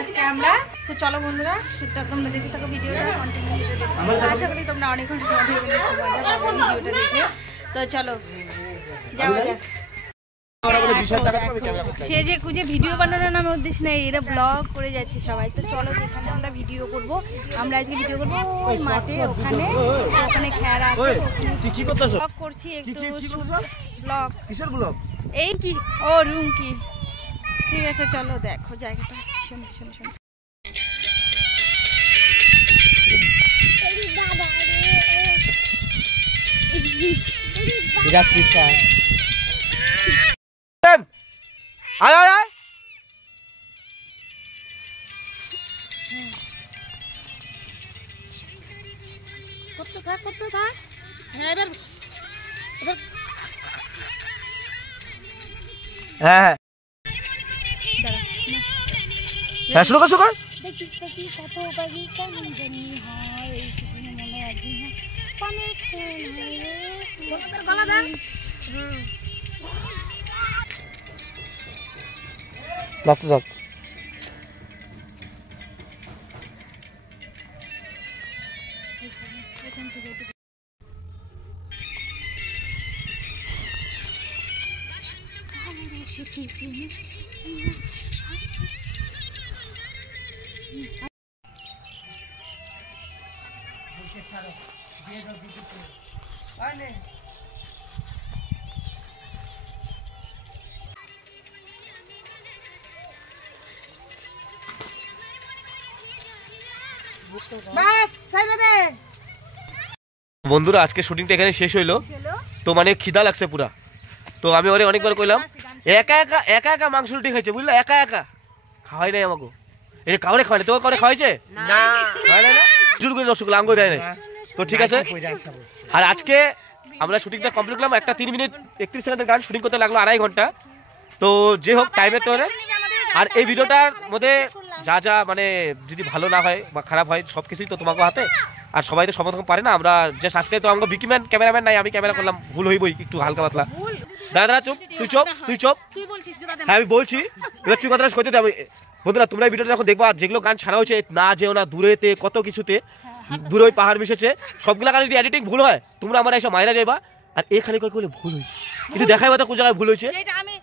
আজকে আমরা। তো চলো বন্ধুরা, শুটটা তোমরা দেখতে থাকো, ভিডিওটা কন্টিনিউ দেখতে। আশা করি তোমরা অনেকক্ষণ ভিডিওটা দেখে। তো চলো যাওয়া যাক। সে যে কুজে ভিডিও বানানোর নামে উদ্দেশ্য নেই, এরা ব্লগ করে যাচ্ছে সবাই। তো চলো যেখানে আমরা ভিডিও করব, আমরা আজকে ভিডিও করবো ওই মাঠে, ওখানে খেলা আছে, ব্লগ করছি একটু ব্লগ। কিসের ব্লগ? এই কি ও রুম কি, ঠিক আছে চলো দেখো জায়গাটা। শোনো শোনো শোনো, বিরাজ পিছা আয় আয় আয়। করতে থাক করতে থাক। হ্যাঁ এবার হ্যাঁ হ্যাঁ শুরু কর শুরু কর। দেখিস দেখিস কত বাড়ি কেমন জানি হয়, এই শুকনো মনে একদিন হয় পানে ফোন হয় রে গলা দা। নাচতে থাক। বন্ধুরা আজকে শুটিংটা এখানে শেষ হইলো। তো মানে খিদা লাগছে পুরা। তো আমি ওরে অনেকবার কইলাম, একা একা একা একা মাংস রুটি খাইছে বুঝলো, একা একা খাওয়াই নাই আমাকে। এটা কাউরে খাওয়াই তোকে কাউরে খাওয়াইছে না, খাওয়াই নাই না, জোর করে রসগোল্লা আঙ্গুর দেয় নাই। তো ঠিক আছে, আর আজকে আমরা শুটিংটা কমপ্লিট করলাম। একটা 3 মিনিট 31 সেকেন্ডের গান শুটিং করতে লাগলো 2.5 ঘন্টা। তো যে হোক টাইমের তো। আর এই ভিডিওটার মধ্যে যা যা মানে যদি ভালো না হয় বা খারাপ হয় সব কিছুই তো তোমাকে হাতে, আর সবাই তো সব রকম পারে না। আমরা যে আজকে তো আমাকে বিকিম্যান ক্যামেরাম্যান নাই, আমি ক্যামেরা করলাম, ভুল হইবই একটু হালকা পাতলা। দাদা চুপ, তুই চুপ তুই চুপ। হ্যাঁ আমি বলছি, এবার তুই কথাটা কইতে দে। আমি বন্ধুরা তোমরা ভিডিওটা যখন দেখবা, যেগুলো গান ছাড়া হয়েছে, না যেও না দূরেতে কত কিছুতে, দূরে ওই পাহাড় মিশেছে, সবগুলা গান যদি এডিটিং ভুল হয় তোমরা আমার এসে মাইরা যাইবা। আর এখানে কই কইলে ভুল হয়েছে, কিন্তু দেখাই বা কোন জায়গায় ভুল হয়েছে। যেটা আমি